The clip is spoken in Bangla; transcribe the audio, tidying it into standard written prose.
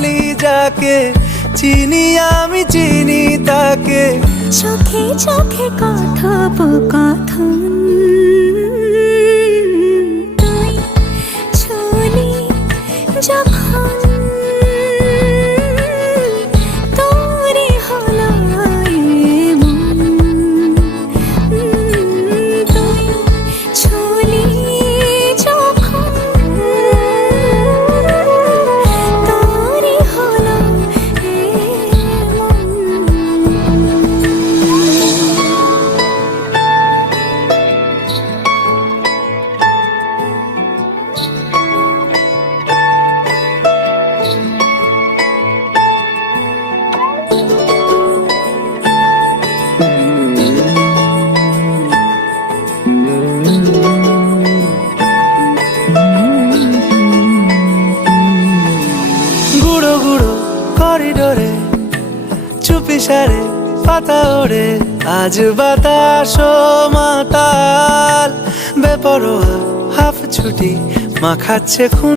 বলি যাকে, চিনি আমি চিনি তাকে। চোখে চোখে কথোপকথন, তুই ছুলি যখন তোরে হলো এমন, তুই ছুলি যখন তোরে হলো এমন। গুঁড়ো গুঁড়ো করিডোরে চুপি সারে পাতা ওড়ে, আজ বাতাস মাতাল বেপরোয়া হাফ ছুটি মাখাচ্ছে খুন।